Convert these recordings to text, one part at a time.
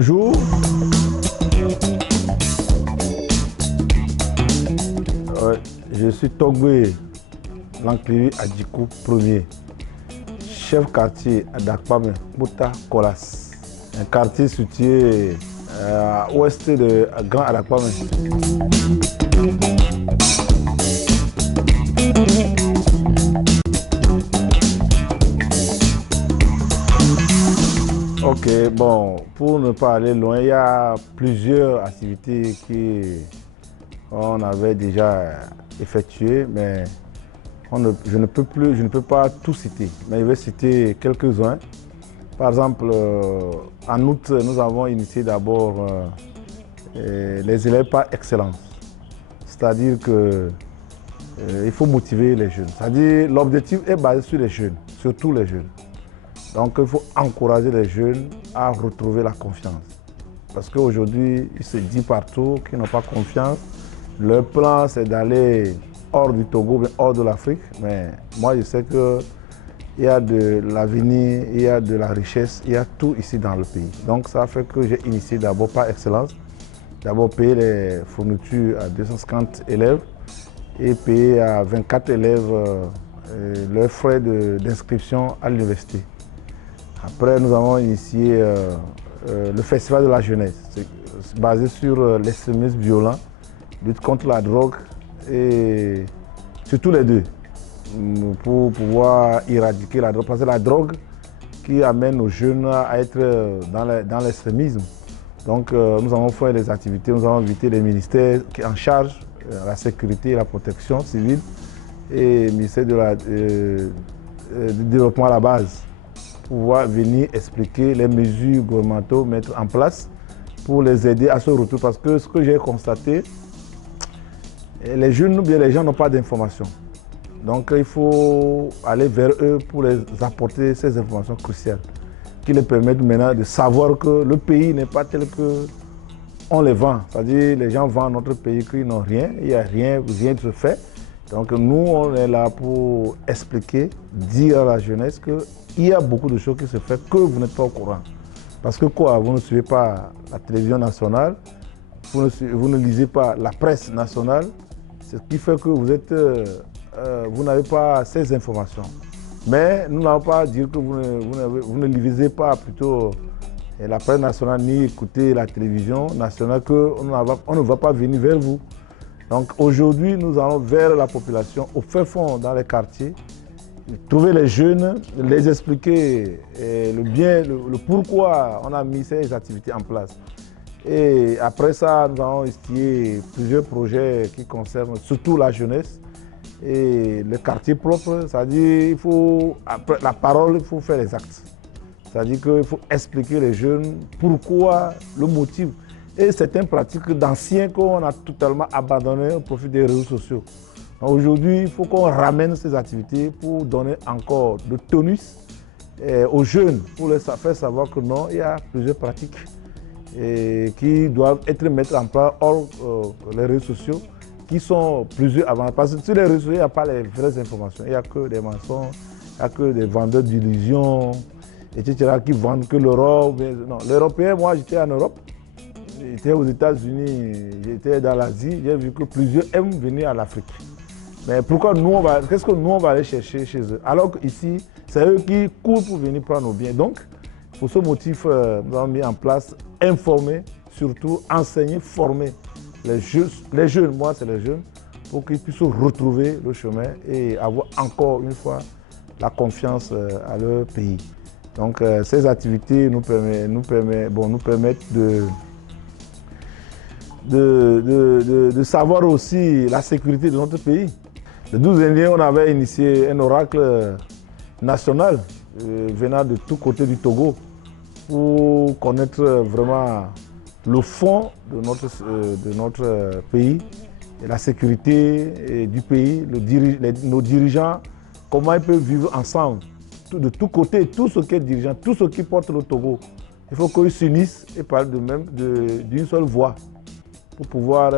Bonjour. Je suis Togbe Lankliwi Adjikou Ier, chef quartier à Dakpame, Mouta Kolas, un quartier situé à l'ouest de Grand Adakpame. Ok, bon, pour ne pas aller loin, il y a plusieurs activités qu'on avait déjà effectuées, mais je ne peux pas tout citer, mais je vais citer quelques-uns. Par exemple, en août, nous avons initié d'abord les élèves par excellence, c'est-à-dire qu'il faut motiver les jeunes. C'est-à-dire l'objectif est basé sur les jeunes, surtout les jeunes. Donc il faut encourager les jeunes à retrouver la confiance. Parce qu'aujourd'hui, il se dit partout qu'ils n'ont pas confiance. Leur plan, c'est d'aller hors du Togo, hors de l'Afrique. Mais moi, je sais qu'il y a de l'avenir, il y a de la richesse, il y a tout ici dans le pays. Donc ça fait que j'ai initié d'abord par excellence. D'abord payer les fournitures à 250 élèves et payer à 24 élèves leurs frais d'inscription à l'université. Après, nous avons initié le Festival de la jeunesse, basé sur l'extrémisme violent, lutte contre la drogue et surtout les deux, pour pouvoir éradiquer la drogue. Parce que la drogue qui amène nos jeunes à être dans l'extrémisme. Donc nous avons fait des activités, nous avons invité les ministères qui sont en charge de la sécurité et la protection civile et le ministère du développement à la base, pouvoir venir expliquer les mesures gouvernementales mettre en place pour les aider à se retrouver. Parce que ce que j'ai constaté, les jeunes ou bien les gens n'ont pas d'informations. Donc il faut aller vers eux pour les apporter ces informations cruciales qui les permettent maintenant de savoir que le pays n'est pas tel qu'on les vend. C'est-à-dire les gens vendent notre pays qu'ils n'ont rien, il n'y a rien de se fait. Donc nous, on est là pour expliquer, dire à la jeunesse qu'il y a beaucoup de choses qui se font que vous n'êtes pas au courant. Parce que quoi, vous ne suivez pas la télévision nationale, vous ne lisez pas la presse nationale, ce qui fait que vous n'avez pas ces informations. Mais nous n'allons pas dire que vous ne lisez pas plutôt la presse nationale ni écouter la télévision nationale, qu'on ne va pas venir vers vous. Donc aujourd'hui, nous allons vers la population, au fin fond, dans les quartiers, trouver les jeunes, les expliquer le pourquoi on a mis ces activités en place. Et après ça, nous allons initier plusieurs projets qui concernent surtout la jeunesse et le quartier propre. C'est-à-dire après la parole, il faut faire les actes. C'est-à-dire qu'il faut expliquer les jeunes pourquoi, le motif. Et certaines pratiques d'anciens qu'on a totalement abandonnées au profit des réseaux sociaux. Aujourd'hui, il faut qu'on ramène ces activités pour donner encore de tonus aux jeunes, pour les faire savoir que non, il y a plusieurs pratiques qui doivent être mises en place hors les réseaux sociaux, qui sont plusieurs avant. Parce que sur les réseaux sociaux, il n'y a pas les vraies informations. Il n'y a que des mensonges, il n'y a que des vendeurs d'illusions, etc., qui vendent que l'Europe. Non, l'Européen, moi j'étais en Europe. J'étais aux États-Unis, j'étais dans l'Asie, j'ai vu que plusieurs aiment venir à l'Afrique. Mais pourquoi qu'est-ce que nous on va aller chercher chez eux? Alors qu'ici, c'est eux qui courent pour venir prendre nos biens. Donc, pour ce motif, nous avons mis en place, informer, surtout enseigner, former les jeunes, moi c'est les jeunes, pour qu'ils puissent retrouver le chemin et avoir encore une fois la confiance à leur pays. Donc, ces activités nous permettent de savoir aussi la sécurité de notre pays. Le 12 janvier, on avait initié un oracle national venant de tous côtés du Togo pour connaître vraiment le fond de notre pays, et la sécurité du pays, nos dirigeants, comment ils peuvent vivre ensemble, de tous côtés, tout ce qui est dirigeant, tout ce qui porte le Togo. Il faut qu'ils s'unissent et parlent d'une seule voix pour pouvoir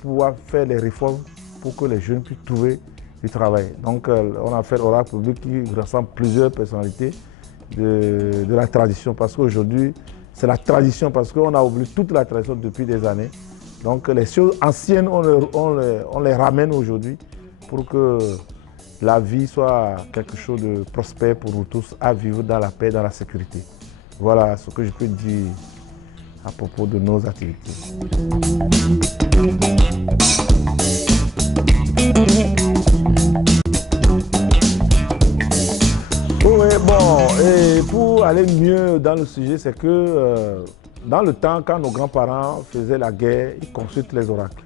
pouvoir faire les réformes pour que les jeunes puissent trouver du travail. Donc on a fait l'oracle public qui rassemble plusieurs personnalités de la tradition, parce qu'aujourd'hui c'est la tradition parce qu'on a oublié toute la tradition depuis des années. Donc les choses anciennes, on les ramène aujourd'hui pour que la vie soit quelque chose de prospère pour nous tous à vivre dans la paix, dans la sécurité. Voilà ce que je peux dire à propos de nos activités. Oui, bon, et pour aller mieux dans le sujet, c'est que dans le temps, quand nos grands-parents faisaient la guerre, ils consultent les oracles.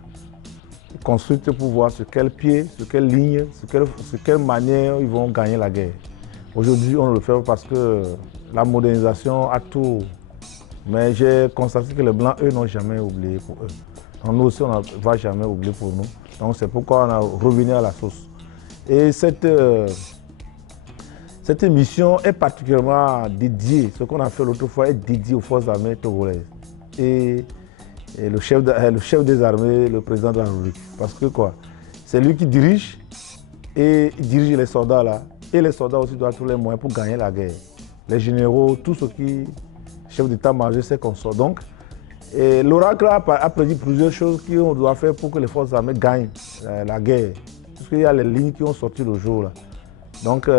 Ils consultent pour voir sur quel pied, sur quelle ligne, sur quelle manière ils vont gagner la guerre. Aujourd'hui, on le fait parce que la modernisation a tout. Mais j'ai constaté que les Blancs, eux, n'ont jamais oublié pour eux. Donc, nous aussi, on ne va jamais oublier pour nous. Donc c'est pourquoi on a revenu à la source. Et cette émission est particulièrement dédiée, ce qu'on a fait l'autre fois est dédié aux forces armées togolaises. Et le chef des armées, le président de la République. Parce que quoi? C'est lui qui dirige et il dirige les soldats là. Et les soldats aussi doivent trouver les moyens pour gagner la guerre. Les généraux, tout ce qui chef d'état-major, c'est qu'on sort. Donc, l'oracle a prédit plusieurs choses qu'on doit faire pour que les forces armées gagnent la guerre. Puisqu'il y a les lignes qui ont sorti le jour là. Donc,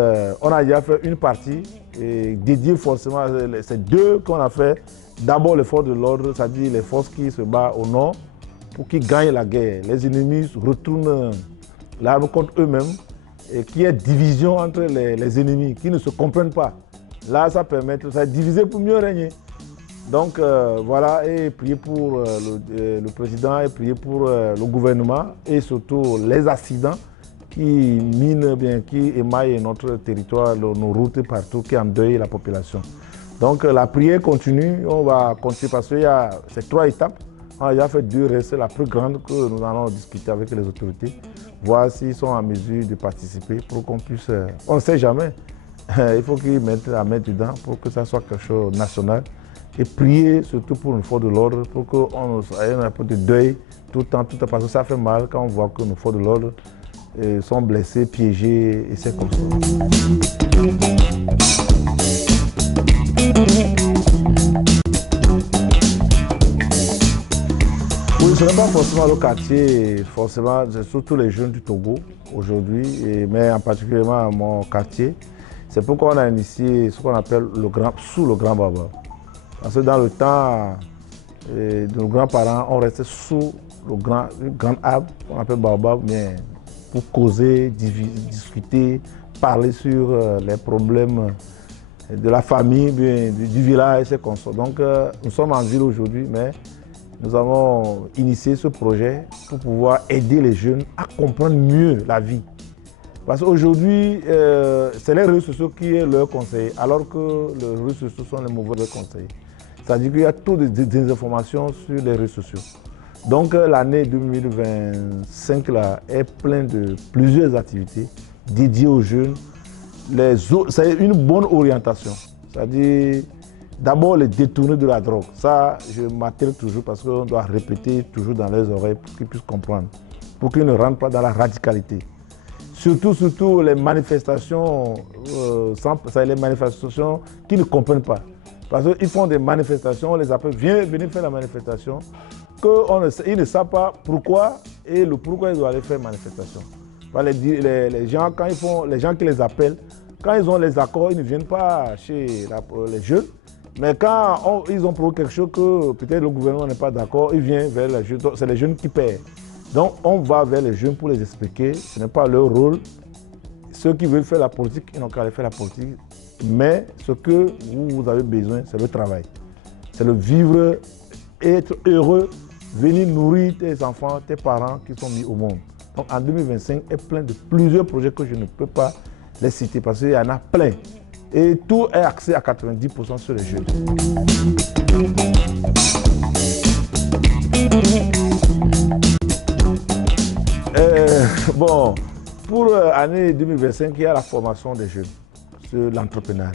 on a déjà fait une partie dédiée forcément à ces deux qu'on a fait. D'abord, les forces de l'ordre, c'est-à-dire les forces qui se battent au nord pour qu'ils gagnent la guerre. Les ennemis retournent l'arme contre eux-mêmes et qu'il y ait division entre les ennemis qui ne se comprennent pas. Là, ça permet de diviser pour mieux régner. Donc, voilà, et prier pour le président, et prier pour le gouvernement et surtout les accidents qui minent bien, qui émaillent notre territoire, nos routes partout, qui endeuillent la population. Donc la prière continue, on va continuer parce qu'il y a ces 3 étapes. On a déjà fait 2, reste la plus grande que nous allons discuter avec les autorités, voir s'ils sont en mesure de participer pour qu'on puisse... on ne sait jamais, il faut qu'ils mettent la main dedans pour que ça soit quelque chose de national. Et prier surtout pour une force de l'ordre, pour qu'on ait un peu de deuil tout le temps, parce que ça fait mal quand on voit que nos forces de l'ordre sont blessés, piégés, et c'est comme ça. Oui, ce n'est pas forcément le quartier, forcément, c'est surtout les jeunes du Togo aujourd'hui, mais en particulièrement mon quartier. C'est pourquoi on a initié ce qu'on appelle sous le grand baobab. Parce que dans le temps, nos grands-parents, on restait sous le grand arbre qu'on appelle baobab, mais pour causer, discuter, parler sur les problèmes de la famille, du village, c'est comme ça. Donc nous sommes en ville aujourd'hui, mais nous avons initié ce projet pour pouvoir aider les jeunes à comprendre mieux la vie. Parce qu'aujourd'hui, c'est les réseaux sociaux qui sont leurs conseils, alors que les réseaux sociaux sont les mauvais conseils. C'est-à-dire qu'il y a trop de désinformations sur les réseaux sociaux. Donc l'année 2025 là, est pleine de plusieurs activités dédiées aux jeunes. C'est une bonne orientation. C'est-à-dire d'abord les détourner de la drogue. Ça, je m'attelle toujours parce qu'on doit répéter toujours dans les oreilles pour qu'ils puissent comprendre. Pour qu'ils ne rentrent pas dans la radicalité. Surtout les manifestations, les manifestations qui ne comprennent pas. Parce qu'ils font des manifestations, on les appelle, venez faire la manifestation. Ils ne savent pas pourquoi et le pourquoi ils doivent aller faire manifestation. Les gens, les gens qui les appellent, quand ils ont les accords, ils ne viennent pas chez les jeunes. Mais quand ils ont prouvé quelque chose que peut-être le gouvernement n'est pas d'accord, ils viennent vers les jeunes. C'est les jeunes qui paient. Donc on va vers les jeunes pour les expliquer. Ce n'est pas leur rôle. Ceux qui veulent faire la politique, ils n'ont qu'à aller faire la politique. Mais ce que vous avez besoin, c'est le travail. C'est le vivre, être heureux, venir nourrir tes enfants, tes parents qui sont mis au monde. Donc en 2025 est plein de plusieurs projets que je ne peux pas les citer parce qu'il y en a plein. Et tout est axé à 90% sur les jeunes. Bon, pour l'année 2025, il y a la formation des jeunes sur l'entrepreneuriat.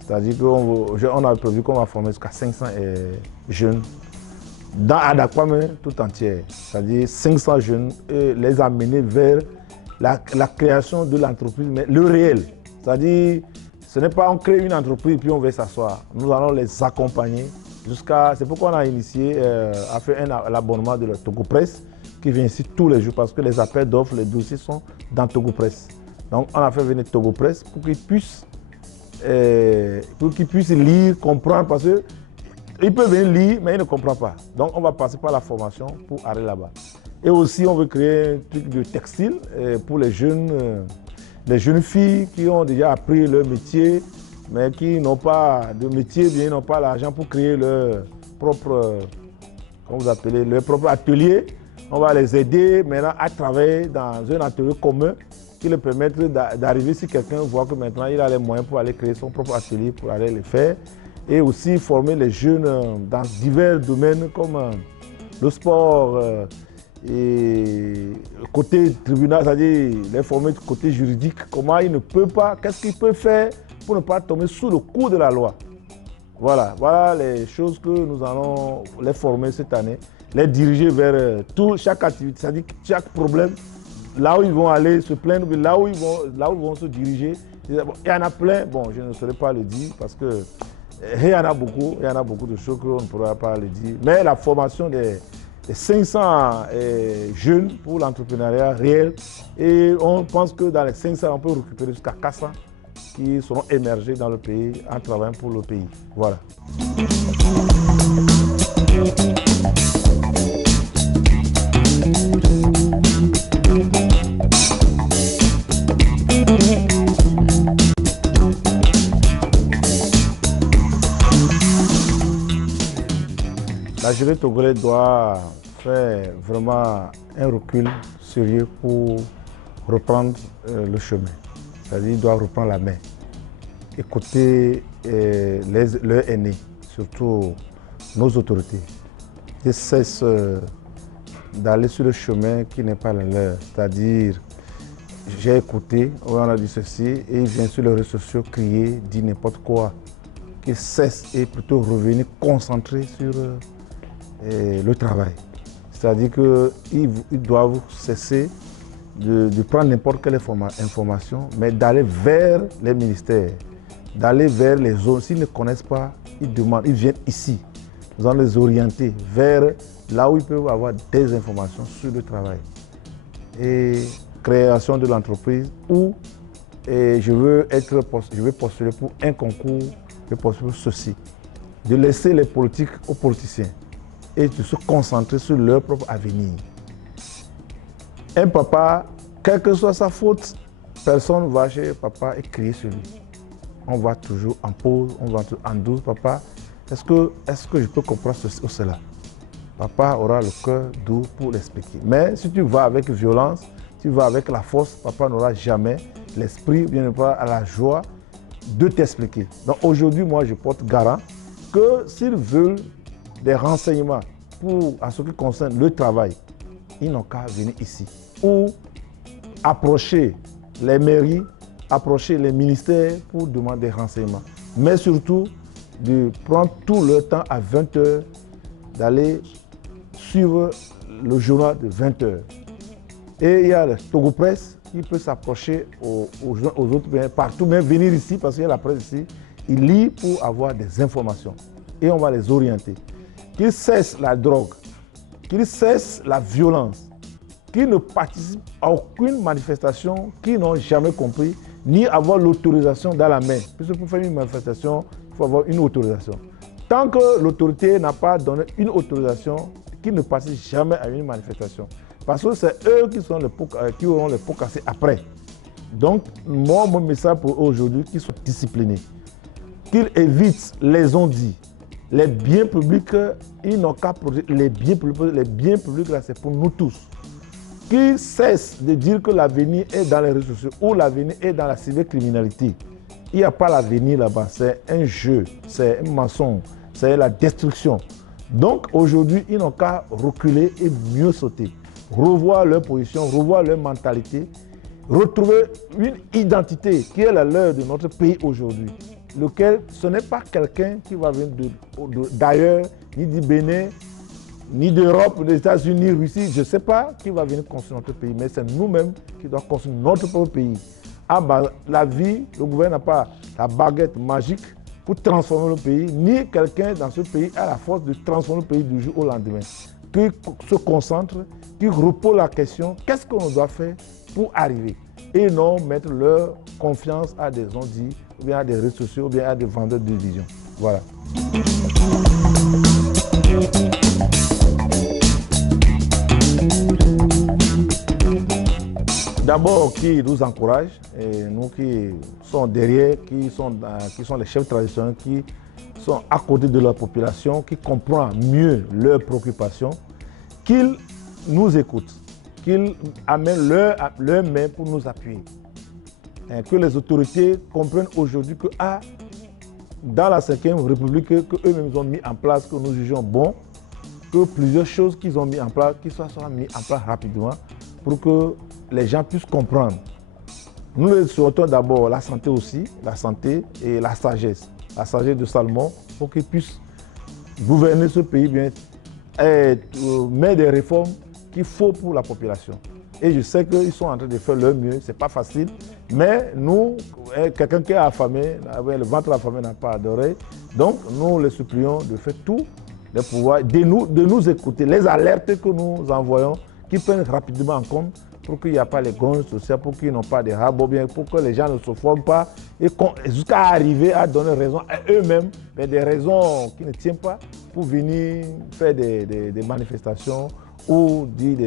C'est-à-dire qu'on a prévu qu'on va former jusqu'à 500 jeunes dans Adakwame tout entière. C'est-à-dire 500 jeunes et les amener vers la création de l'entreprise, mais le réel. C'est-à-dire, ce n'est pas on crée une entreprise puis on va s'asseoir. Nous allons les accompagner C'est pourquoi on a initié, a fait l'abonnement de la Togo Presse qui vient ici tous les jours parce que les appels d'offres, les dossiers sont dans Togo Presse. Donc on a fait venir Togo Presse pour qu'ils puissent lire, comprendre parce qu'ils peuvent venir lire mais ils ne comprennent pas. Donc on va passer par la formation pour aller là-bas. Et aussi on veut créer un truc de textile pour les jeunes filles qui ont déjà appris leur métier mais qui n'ont pas de métier, bien n'ont pas l'argent pour créer leur propre, comment vous appelez, leur propre atelier. On va les aider maintenant à travailler dans un atelier commun qui leur permettre d'arriver si quelqu'un voit que maintenant il a les moyens pour aller créer son propre atelier pour aller le faire. Et aussi former les jeunes dans divers domaines comme le sport et côté tribunal, c'est-à-dire les former côté juridique, comment il ne peut pas, qu'est-ce qu'il peut faire pour ne pas tomber sous le coup de la loi. Voilà les choses que nous allons les former cette année, les diriger vers chaque activité, c'est-à-dire chaque problème, là où ils vont aller se plaindre, là où ils vont se diriger. Il y en a plein, bon, je ne saurais pas le dire parce que il y en a beaucoup de choses qu'on ne pourra pas le dire. Mais la formation des 500 jeunes pour l'entrepreneuriat réel, et on pense que dans les 500, on peut récupérer jusqu'à 400 qui seront émergés dans le pays en travaillant pour le pays. Voilà. La jeunesse togolaise doit faire vraiment un recul sérieux pour reprendre le chemin. C'est-à-dire qu'il doit reprendre la main, écouter leurs aînés, surtout nos autorités. Ils cessent d'aller sur le chemin qui n'est pas le leur. C'est-à-dire, j'ai écouté, on a dit ceci, et il vient sur les réseaux sociaux crier, dire n'importe quoi. Qu'ils cessent et plutôt revenir concentrés sur le travail. C'est-à-dire qu'ils doivent cesser de prendre n'importe quelle information, mais d'aller vers les ministères, d'aller vers les zones. S'ils ne connaissent pas, ils demandent, ils viennent ici. Nous allons les orienter vers là où ils peuvent avoir des informations sur le travail. Et création de l'entreprise où je vais postuler pour un concours, je vais postuler pour ceci. De laisser les politiques aux politiciens et de se concentrer sur leur propre avenir. Un papa, quelle que soit sa faute, personne ne va chez papa et crier sur lui. On va toujours en pause, on va toujours en douce. Papa, est-ce que je peux comprendre ceci ou cela? Papa aura le cœur doux pour l'expliquer. Mais si tu vas avec violence, tu vas avec la force, papa n'aura jamais l'esprit, bien pas à la joie de t'expliquer. Donc aujourd'hui, moi, je porte garant que s'ils veulent des renseignements à ce qui concerne le travail, ils n'ont qu'à venir ici. Ou approcher les mairies, approcher les ministères pour demander des renseignements. Mais surtout, de prendre tout le temps à 20 h, d'aller suivre le journal de 20 h. Et il y a le Togo Presse qui peut s'approcher aux autres, partout, même venir ici, parce qu'il y a la presse ici. Ils lisent pour avoir des informations. Et on va les orienter. Qu'ils cessent la drogue, qu'ils cessent la violence, qu'ils ne participent à aucune manifestation qu'ils n'ont jamais compris, ni avoir l'autorisation dans la main. Puisque pour faire une manifestation, il faut avoir une autorisation. Tant que l'autorité n'a pas donné une autorisation, qu'ils ne participent jamais à une manifestation. Parce que c'est eux qui auront les pots cassés après. Donc, moi, mon message pour eux aujourd'hui, qu'ils soient disciplinés, qu'ils évitent les on-dit. Les biens publics, ils n'ont qu'à protéger les biens publics, là, c'est pour nous tous. Qu'ils cessent de dire que l'avenir est dans les réseaux sociaux ou l'avenir est dans la cybercriminalité. Il n'y a pas l'avenir là-bas, c'est un jeu, c'est un mensonge, c'est la destruction. Donc aujourd'hui, ils n'ont qu'à reculer et mieux sauter. Revoir leur position, revoir leur mentalité, retrouver une identité qui est la leur de notre pays aujourd'hui. Lequel, ce n'est pas quelqu'un qui va venir d'ailleurs, ni du Bénin, ni d'Europe, des États-Unis, Russie, je ne sais pas qui va venir construire notre pays, mais c'est nous-mêmes qui devons construire notre propre pays. Ah bah, la vie, le gouvernement n'a pas la baguette magique pour transformer le pays, ni quelqu'un dans ce pays a la force de transformer le pays du jour au lendemain. Qui se concentrent, qui reposent la question, qu'est-ce qu'on doit faire pour arriver? Et non mettre leur confiance à des ondits, ou bien à des réseaux sociaux, ou bien à des vendeurs de vision. Voilà. D'abord, qui nous encourage, et nous qui sommes derrière, qui sont les chefs traditionnels, qui sont à côté de la population, qui comprennent mieux leurs préoccupations, qu'ils nous écoutent, qu'ils amènent leur main pour nous appuyer. Et que les autorités comprennent aujourd'hui que dans la 5e République, qu'eux-mêmes ont mis en place, que nous jugeons bon, que plusieurs choses qu'ils ont mis en place, qu'ils soient mis en place rapidement pour que les gens puissent comprendre. Nous les souhaitons d'abord la santé aussi, la santé et la sagesse de Salomon, pour qu'ils puissent gouverner ce pays bien et mettre des réformes qu'il faut pour la population. Et je sais qu'ils sont en train de faire leur mieux, ce n'est pas facile, mais nous, quelqu'un qui est affamé, le ventre affamé n'a pas d'oreille, donc nous les supplions de faire tout, de nous écouter, les alertes que nous envoyons, qu'ils prennent rapidement en compte pour qu'il n'y ait pas les gonzes sociales, pour qu'ils n'ont pas de rabots, bien pour que les gens ne se forment pas et jusqu'à arriver à donner raison à eux-mêmes, mais des raisons qui ne tiennent pas pour venir faire des manifestations ou dire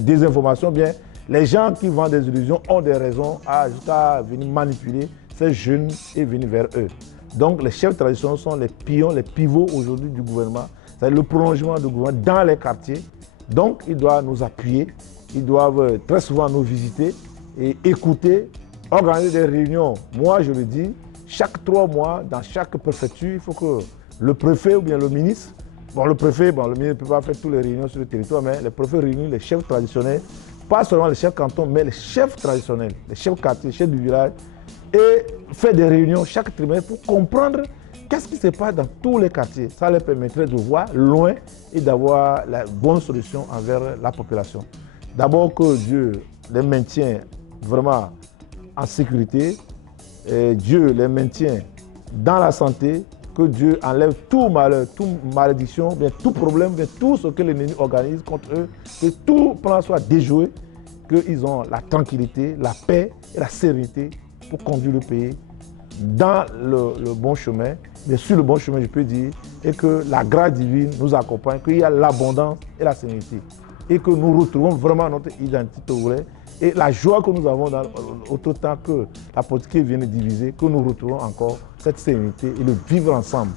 des informations. Bien, les gens qui vendent des illusions ont des raisons jusqu'à venir manipuler ces jeunes et venir vers eux. Donc les chefs traditionnels sont les pions, les pivots aujourd'hui du gouvernement. C'est le prolongement du gouvernement dans les quartiers. Donc, ils doivent nous appuyer, ils doivent très souvent nous visiter et écouter, organiser des réunions. Moi, je le dis, chaque 3 mois, dans chaque préfecture, il faut que le préfet ou bien le ministre, le ministre ne peut pas faire toutes les réunions sur le territoire, mais le préfet réunit les chefs traditionnels, pas seulement les chefs cantons, mais les chefs traditionnels, les chefs quartiers, les chefs du village, et faire des réunions chaque trimestre pour comprendre qu'est-ce qui se passe dans tous les quartiers. Ça leur permettrait de voir loin et d'avoir la bonne solution envers la population. D'abord que Dieu les maintient vraiment en sécurité, et Dieu les maintient dans la santé, que Dieu enlève tout malheur, toute malédiction, bien tout problème, bien tout ce que l'ennemi organise contre eux, que tout plan soit déjoué, qu'ils ont la tranquillité, la paix et la sérénité pour conduire le pays dans le bon chemin, mais sur le bon chemin, je peux dire, et que la grâce divine nous accompagne, qu'il y a l'abondance et la sérénité, et que nous retrouvons vraiment notre identité vraie, et la joie que nous avons autant temps que la politique vient de diviser, que nous retrouvons encore cette sérénité et le vivre ensemble.